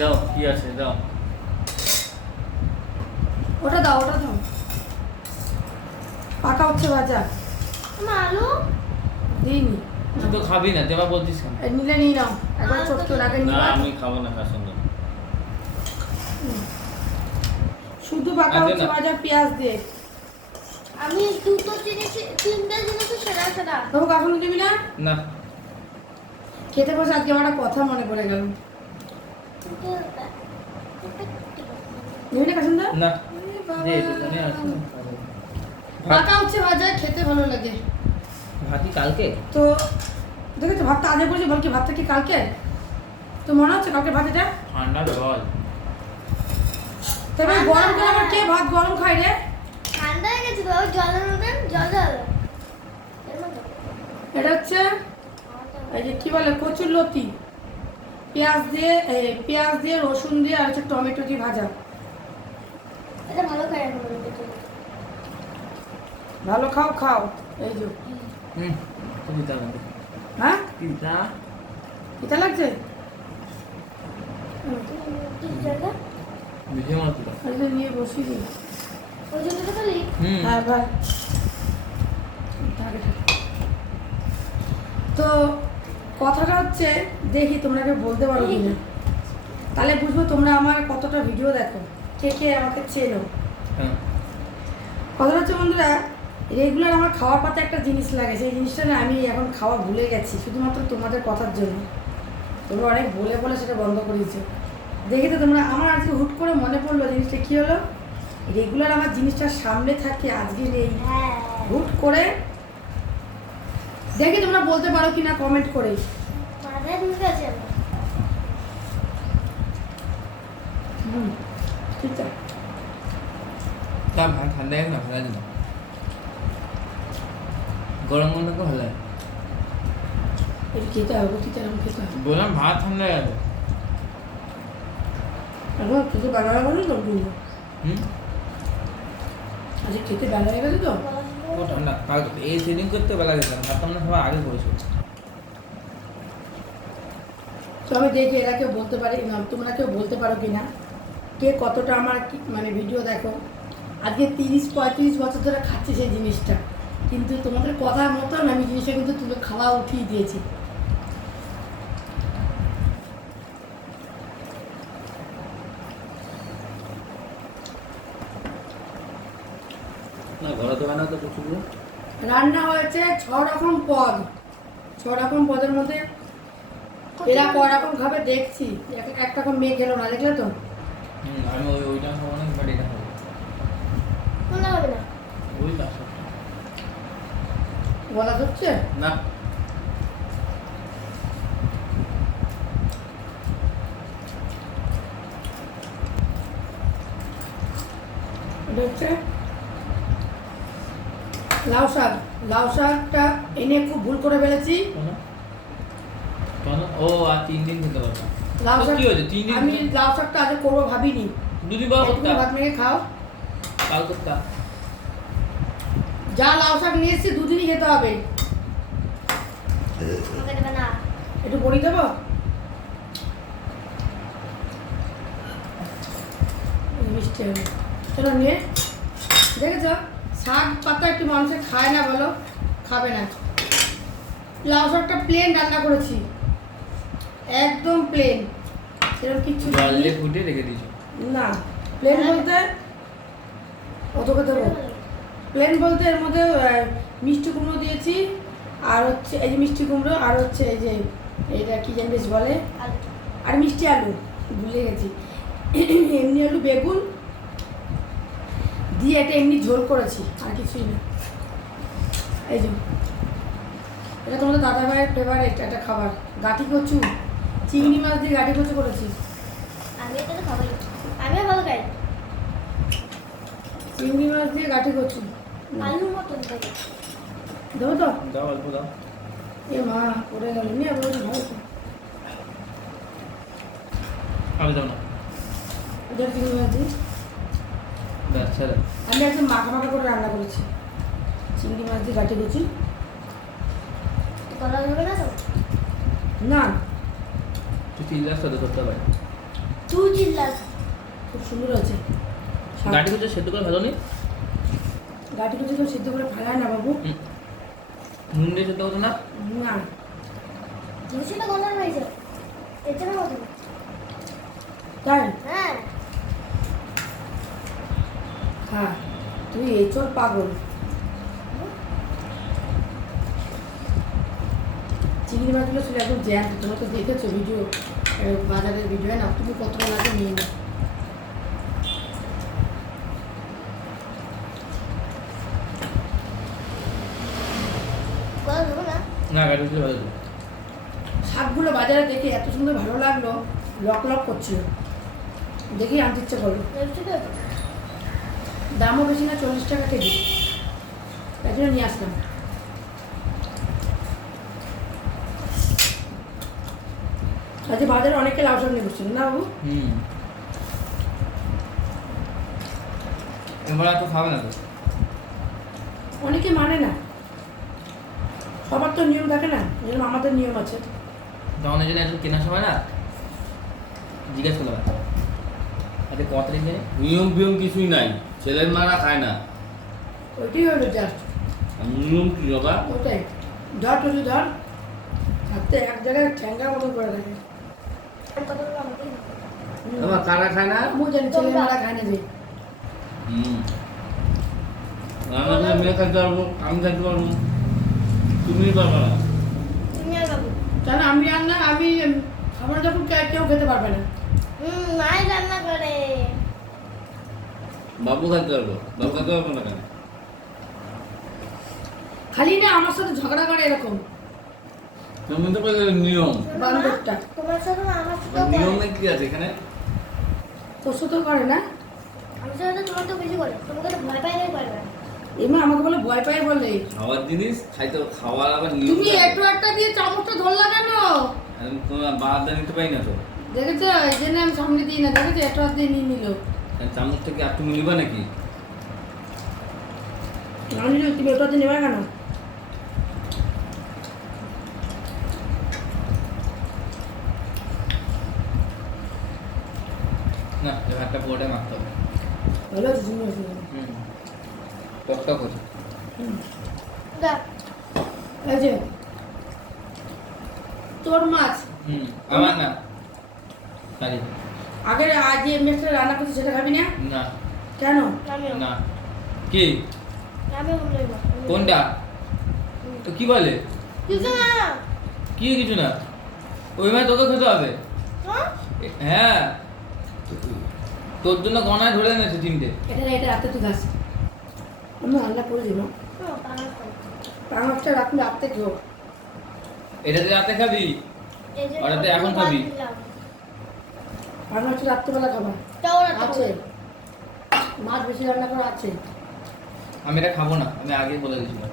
দাও কি আছে দাও। ওটা দাও ওটা দাও। পাকা হচ্ছে ভাজা আলু? দিইনি। তুই তো খাবি না তেবা বলছিস কেন? এই নিলে নিয়ে নাও। একবার ছোট্ট আগে না নিবা আমি খাব না কার সঙ্গে? শুধু পাকা হচ্ছে না। ভাজা পেঁয়াজ দিয়ে। আমি দুটো জিনিস তিনটে জিনিস সেরা সেরা। বাবু কাকুন দিবি না না। খেতে বসে আজকে আমার একটা কথা মনে পড়ে গেল। নিবি না। না দে আছে। হচ্ছে ভাজা খেতে ভালো লাগে। ভাতি কালকে? তো দেখেছ ভাতটা আজে করেছি বল কি ভাতটা কি কালকে? তো মনে হচ্ছে কালকে ভাত এটা? ঠান্ডা জল তবে গরম করে আবার কে ভাত গরম খায় রে? ঠান্ডা হয়ে গেছে বাবা জল এটা হচ্ছে এই যে কি বলে কচুর লতি। পেঁয়াজ দিয়ে পেঁয়াজ দিয়ে রসুন দিয়ে আর হচ্ছে টমেটো দিয়ে ভাজা। ভালো খাও খাও। এই যে। হুম তুমি দাও না হ্যাঁ? পিতা লাগছে? নিয়ে হুম। হ্যাঁ ভাই থাকে, থাকে। তো কথাটা হচ্ছে দেখি তোমরা কেউ বলতে পারো কি না তাহলে বুঝব তোমরা আমার কতটা ভিডিও দেখো কে কে আমাকে চেনো। হ্যাঁ। কথাটা হচ্ছে বন্ধুরা রেগুলার আমার খাওয়ার পাতে একটা জিনিস লাগে সেই জিনিসটা না আমি এখন খাওয়া ভুলে গেছি শুধুমাত্র তোমাদের কথার জন্য। তোমরা অনেক বলে বলে সেটা বন্ধ করেছ। দেখি তো তোমরা আমার আজকে হুট করে মনে পড়ল জিনিসটা কী হলো? রেগুলার আমার জিনিসটা সামনে থাকে আজকে নেই হ্যাঁ। হুট করে। দেখি তোমরা বলতে পারো কি না কমেন্ট করে। তা ভাত ঠান্ডা গেছে না ভালো লাগে না গরম গরম তো ভালো। লাগে খেতে হবে খেতে হবে খেতে হবে বললাম ভাত ঠান্ডা গেল এখন খেতে বেলা হয়ে তো হুম আজকে খেতে বেলা গেছে তো। ও ঠান্ডা কাল এই সেদিন করতে বেলা গেছিলাম ভাত আমরা সবাই আগে করেছ। তো আমি দেখি এরা কেউ বলতে পারে না তোমরা কেউ বলতে পারো কি না কে কতটা আমার মানে ভিডিও দেখো? আজকে তিরিশ পঁয়ত্রিশ বছর ধরে খাচ্ছি সেই জিনিসটা। কিন্তু তোমাদের কথার মতন আমি জিনিসটা কিন্তু তুলে খাওয়া উঠিয়ে দিয়েছি। রান্না হয়েছে ছ রকম পদ। ছ রকম পদের মধ্যে এরা কয় রকম খাবে দেখছি? এক- এক রকম মেয়ে খেলো না দেখলে তো? আমি ওই ওইটা খাব না বাট এটা খাব মনে হবে না। ওই বলা হচ্ছে। না। হচ্ছে লাউ শাক। লাউ শাকটা এনে খুব ভুল করে ফেলেছি। কেন কেন ও আর তিন দিন খেতে পারতাম লাউ শাক কি হয়েছে? তিন দিন আমি লাউ শাকটা আজ করব ভাবিনি। দুদিন পর করতাম ভাত মেখে খাও। কাল করতাম যা লাউ শাক নিয়ে এসেছি দুদিনই খেতে হবে। একটু বড়ি দেবো? মিষ্টি হবে। চলো নিয়ে। দেখেছ? শাক পাতা একটু মানুষে খায় না বলো খাবে না। লাউ শাকটা প্লেন রান্না করেছি। একদম প্লেন সেরকম কিচ্ছু জল দিয়ে ফুটে রেখে দিয়েছ। না প্লেন বলতে অতকে দেবো প্লেন বলতে এর মধ্যে মিষ্টি কুমড়ো দিয়েছি আর হচ্ছে এই যে মিষ্টি কুমড়ো আর হচ্ছে এই যে এইটা কি জানি বেশ বলে? আর মিষ্টি আলু ভুলে গেছি। এমনি আলু বেগুন দিয়ে এটা এমনি ঝোল করেছি আর কিছুই না। এই যে এটা তোমাদের দাদা ভাইয়ের ফেভারিট একটা খাবার গাঠি কচু। চিংড়ি মাছ দিয়ে গাঠি কচু করেছি আমি এটা তো খাবাই। আমিও ভালো খাই। চিংড়ি মাছ দিয়ে গাঠি কচু আলুর মতন খাই দেবো তো? দাও অল্প দাও। এ মা পড়ে গেল। নিয়ে ভালো তো আমি দাও না। ওদের চিংড়ি মাছ দিয়ে। আমি একদম মাখা মাখা করে রান্না করেছি। চিংড়ি মাছ দিয়ে গাঠি কচু গলা হবে না তো? না। তুই তিন লাখ সাথে করতে পারি তো চিল্লা খুব সুন্দর আছে। গাড়ি করছে সেদ্ধ করে ভালো নি। গাটি কুচি তো সিদ্ধ করে ফেলায় না বাবু। নুন দিয়ে সেদ্ধ হতো না। না। জিনিসটা গন্ধ হয়েছে। এছাড়া মতো তাই? হ্যাঁ। হ্যাঁ। তুই এচোর পাগল। চিংড়ি মাছগুলো ছিল একদম জ্যান্ত। তোমরা তো দেখেছ ভিডিও বাজারের ভিডিও না? তুমি কত লাগে নিয়ে নাও। শাকগুলো বাজারে দেখে এত সুন্দর ভালো লাগল লক লক করছিল। দেখেই আনতে ইচ্ছে করল। আছে দামও বেশি না চল্লিশ টাকা কেজি। তাই জন্য নিয়ে আসলাম। আজকে বাজারে অনেকে লাউ শাক নিয়ে বসছিল না বাবু? হুম। এবার আর তো খাবে না তো। অনেকে মানে না। সবার তো নিয়ম থাকে না এরকম আমাদের নিয়ম আছে। তখন এই জন্য একটু কেনার সময় না জিজ্ঞেস করলাম আচ্ছা কত তারিখ জানি নিয়ম বিয়ম কিছুই নাই ছেলের মারা খায় না। ওইটাই হলো জাস্ট নিয়ম কি বাবা? ওটাই। ধর টুসু ধর। হাতে এক জায়গায় ঠ্যাঙ্গার মতন করে রাখে। কথা বলব আমাকেই হুম। বাবা কারা খায় না? আমিও জানি ছেলে মারা খায় না যে। হুম। রান্না মেয়ে খাইতে পারব আমি খাইতে পারব তুমি পারবে না। তুমি আর বাবু? কেন আমি রান্না আমি খাবার যখন কেউ খেতে পারবে না। হুম মাই রান্না করে। বাবু পারব বাবু পারব না কেন? খালি না আমার সাথে ঝগড়া করে এরকম। তুমি তো বললে নিয়ম। বান্ধবটা। তোমার সাথে আমার আর নিয়মে কি আছে এখানে? করে না? তোমার তো বেশি করে তোমাকে তো ভয় পাই নাই পারবে না। এমনি আমাকে বলে ভয় পাই বলে। খাওয়ার জিনিস খাইতে খাওয়ার আবার নিয়ম তুমি একটু একটা দিয়ে চামচটা ধরলা কেন? আমি তোমার বাদ নিতে পারি না তো। দেখেছ? এই জন্য আমি সামনে দিই না। দেখেছ? একটু হাত দিয়ে নিয়ে নিল। চামচ থেকে আর তুমি নিবা নাকি? আমি তুমি একটু হাত দিয়ে নেবে কেন? না ভাতটা পুরোটাই মাখতে হবে। ভালো আছে তুমি অসুবিধা নেই। হুম। টকটক হচ্ছে এই যে তোর মাছ। হুম আমার না। খালি। আগের আজ যে মেসটা রান্না করছি সেটা খাবি না? না। কেন? না। কি? কোনটা? তো কি বলে? কিছু না। কি কিছু না? ওই মাছ তোকে খেতে হবে। হ্যাঁ? হ্যাঁ। তোর জন্য গনায় ধরে এনেছে তিনটে। এটা না, এটা রাতে তুই খাস। আমি রান্না করে দিব। হ্যাঁ। পাঙাশটা রাখলে রাতে খেও এটা তুই রাতে খাবি? ওটা তো এখন খাবি। পাঙাশটা রাত্রেবেলা খাবা। আছে। মাছ বেশি রান্না করা আছে। আমি এটা খাব না আমি আগে বলে দিয়েছিলাম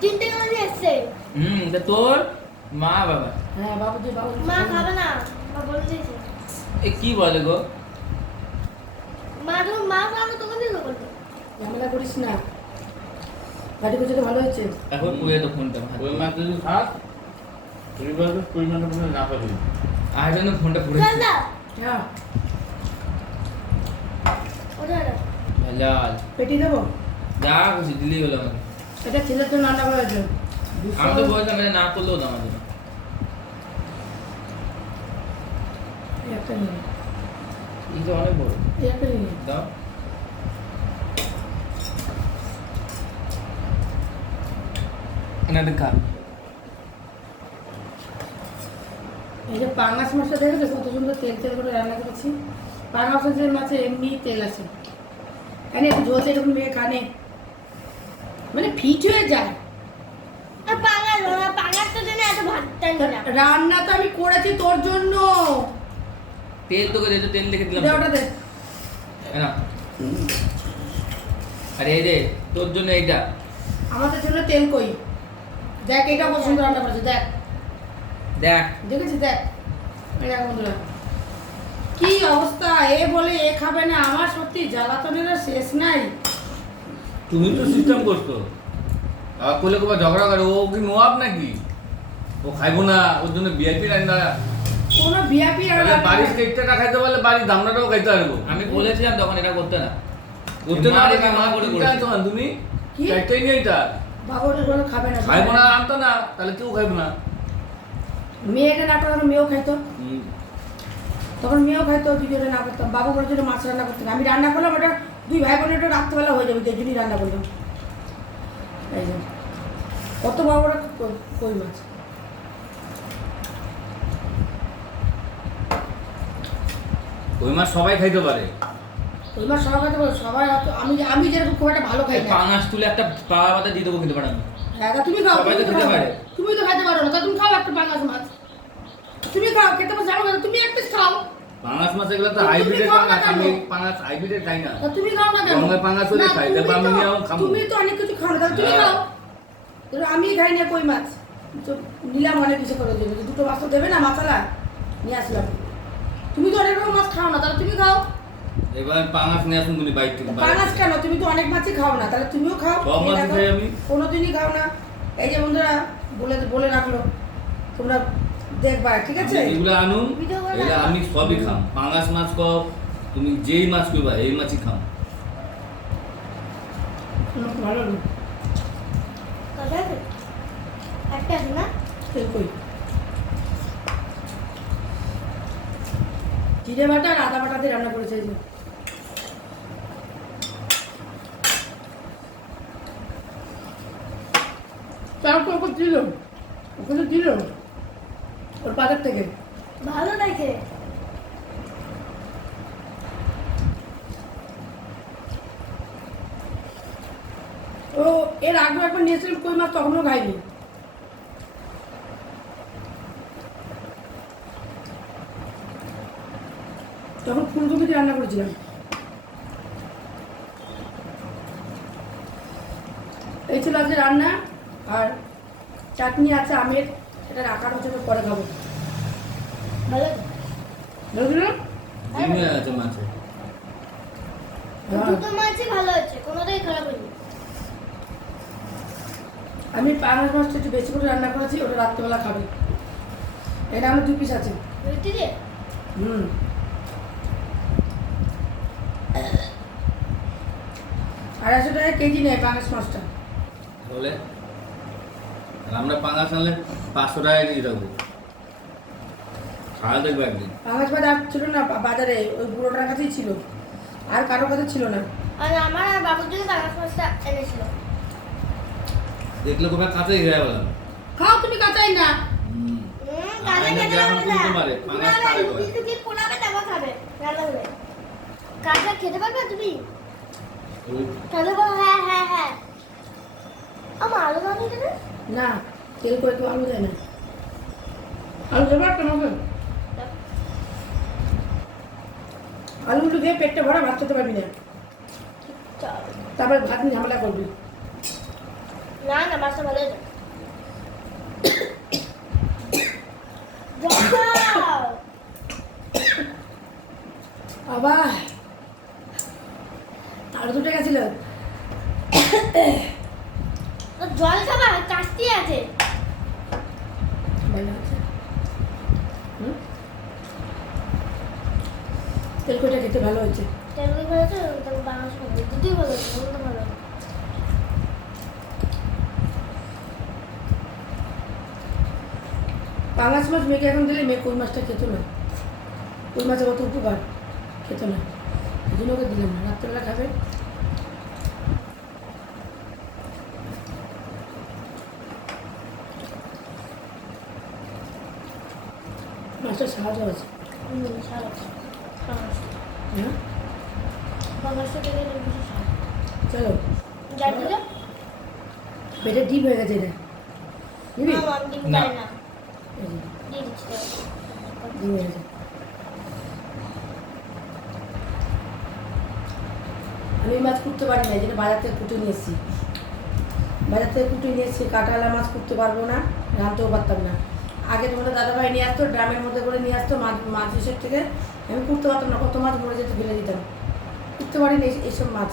তিনটে কেমন এসছে। হুম তা তোর মা বাবা। হ্যাঁ বাবুজি বাবু মা খাবে না মা বলে দিয়েছে। এ কি বলে গো? মা তো মা বলতে ঝামেলা করিস না। কুচুতে ভালো হচ্ছে এখন পুয়ে তো ফোনটা ওই খাস পরিমাণটা পুরো না পাবি আর জন্য ফোনটা না হ্যাঁ। লাল। পেটি দেবো? যা খুশি দিলেই হলো আমাকে। এটা ছেলের জন্য রান্না করা হয়েছে। আমি তো বললাম না করলেও তো আমার জন্য এই একটা নিয়ে এই তো অনেক বড়। একটা নিয়ে দাও। না দেখা এই যে পাঙাশ মাছটা দেখেছ? কত সুন্দর তেল তেল করে রান্না করেছি। পাঙাশ মাছের মাছে এমনি তেল আছে। কেন একটু ঝোল এরকম মেয়ে কানে মানে ফিট হয়ে যায়। আর পাঙাল না পাঙাল তো জন্য এত ভাত রান্না তো আমি করেছি তোর জন্য। তেল তোকে দে তো তেল দেখে দিলাম। দে ওটা দে। না। আরে এই যে তোর জন্য এইটা। আমাদের জন্য তেল কই? দেখ এটা কত সুন্দর রান্না করেছে দেখ। দেখ। দেখেছিস দেখ। এই বন্ধুরা। কি অবস্থা? এ বলে এ খাবে না। আমার সত্যি জ্বালাতনের শেষ নাই। তুমি তো সিস্টেম করছ। আর কোলে কোবা ঝগড়া করে ও কি নোয়াব নাকি? ও খাইবো না ওর জন্য বিআইপি রান্না কোনো বিয়াপি আর বাড়ির কেকটা খাইতে পারলে বাড়ির দামটাও খাইতে পারব। আমি বলেছিলাম তখন এটা করতে না। করতে না মা মা করে করে করেছে। করেছে তুমি কি? একটাই নিয়ে এটা। বাবা ওটা বলে খাবে না। খাইবো না আনতো না তাহলে কেউ খাইবো না। মেয়েটা না করলে মেয়েও খাইতো। তখন মেয়েও খাইতো দুজনে না করতাম। বাবু বলে জন্য মাছ রান্না করতাম আমি রান্না করলাম ওটা দুই ভাই বোনের ওটা রাত্রেবেলা হয়ে যাবে দুজনই রান্না করলাম। কত বড় বড় কই মাছ? ওই মাছ সবাই খাইতে পারে। কই মাছ সবাই খাইতে পারে সবাই আমি আমি যেরকম খুব একটা ভালো খাই না। পাঙাশ তুলে একটা পাওয়া পাতা দিয়ে দেবো কিন্তু পাঠানো হ্যাঁ তুমি খাও সবাই তো তুমি খেতে পারে। তুমি তো খাইতে পারো না তুমি খাও একটা পাঙ্গাস মাছ। তুমি খাও খেতে পারো জানো না তুমি একটা খাও। পাঙাশ মাছ এগুলো তো হাইব্রিডের পাঙাশ আমি? পাঙাশ হাইব্রিডের খাই না। তা তুমি খাও না কেন? গঙ্গায় পাঙ্গাস হলে খাই, তারপর আমি খাব। তুমি তো অনেক কিছু খাও না তুমি হ্যাঁ। খাও। আমি খাই না কই মাছ। তো নিলাম অনেক কিছু করে জন্য দুটো মাছ তো দেবে না মাছালা নিয়ে আসলাম। তুমি তো অনেক রকম মাছ খাও না তাহলে তুমি খাও। এবার পাঙাশ নিয়ে আসুন তুমি বাইক থেকে পাঙাশ কেন? তুমি তো অনেক মাছই খাও না তাহলে তুমিও খাও সব মাছ। খাই আমি। কোনোদিনই খাও না। এই যে বন্ধুরা বলে বলে রাখল তোমরা দেখবা ঠিক আছে? এগুলো আনুন এগুলো আমি সবই খাম। পাঙাশ মাছ কও তুমি যেই মাছ কইবা এই মাছই খাম আমার ভালো আছে? একটা না তেল কই? জিরে বাটা আর আদা বাটা দিয়ে রান্না করেছে যে। চাল তো ওপর দিল ওখানে দিল ওর বাজার থেকে। ভালো দেখে ও এর আগে একবার নিয়েছিলাম কই মাছ তখনও খাইনি। তখন ফুলকপি দিয়ে রান্না করেছিলাম। এই ছিল আজকে রান্না আর চাটনি আছে আমের এটা রাখার হচ্ছে পরে খাব। ভালো? হ্যাঁ। দুটো মাছই ভালো আছে কোনোটাই খারাপ হয়নি। আমি পাঙাশ মাছটা একটু বেশি করে রান্না করেছি ওটা রাত্রেবেলা খাবে। এটা আমার দু পিস আছে। হুম। আড়াইশো টাকা কেজি নেয় পাঙাশ মাছটা। বলে আমরা পাঙাশ আনলে পাঁচশো টাকা নিয়ে যাব খাওয়া দেখব একদিন। পাঙাশ মাছ আর ছিল না বাজারে ওই বুড়োটার কাছেই ছিল। আর কারোর কাছে ছিল না। আর আমার আর বাবুর জন্য পাঙ্গাস মাছটা এনেছিল। দেখলে কোথায় কাঁচাই খেয়ে বললাম খাও তুমি কাঁচাই না। পাঙাশ করে কাঁচা খেতে পারবে তুমি? তাহলে বলো হ্যাঁ হ্যাঁ হ্যাঁ। আমার আলু দেবে না তেল করে তো আলু দেয় না। আলু দেবো একটা মতো আলুগুলো দিয়ে পেটটা ভরা ভাত খেতে পারবি না। তারপর ভাত নিয়ে ঝামেলা করবি। না না মাছটা ভালো হয়েছে যাও। আবার আলু দুটো গেছিল জল খাবা কাশতি আছে। ভালো আছে। হুম? তেল কইটা খেতে ভালো হয়েছে? পাঙাশ মাছ মেয়েকে এখন দিলে মেয়ে কই মাছটা খেত না? কই মাছের কত উপকার? খেত না। ওকে দিলাম না রাত্রেবেলা খাবে? মাছটা সাহায্য আছে। হ্যাঁ? চলো। দিল পেটে ডিপ হয়ে গেছে এটা। না আমি ডিম না। খাই না এই যে, দিয়ে দিচ্ছি দাও। ডিপ হয়ে গেছে আমি মাছ কুটতে পারি না যেটা বাজার থেকে কুটে নিয়েছি। বাজার থেকে কুটে নিয়েছি কাঁটালা মাছ কুটতে পারব না রাঁধতেও পারতাম না। আগে তোমাদের দাদাভাই নিয়ে আসতো ড্রামের মধ্যে করে নিয়ে আসতো মাছ মাছ হিসেব থেকে। আমি করতে পারতাম না, কত মাছ মরে যেতে, ফেলে দিতাম। কুটতে পারি না এই- এইসব মাছ।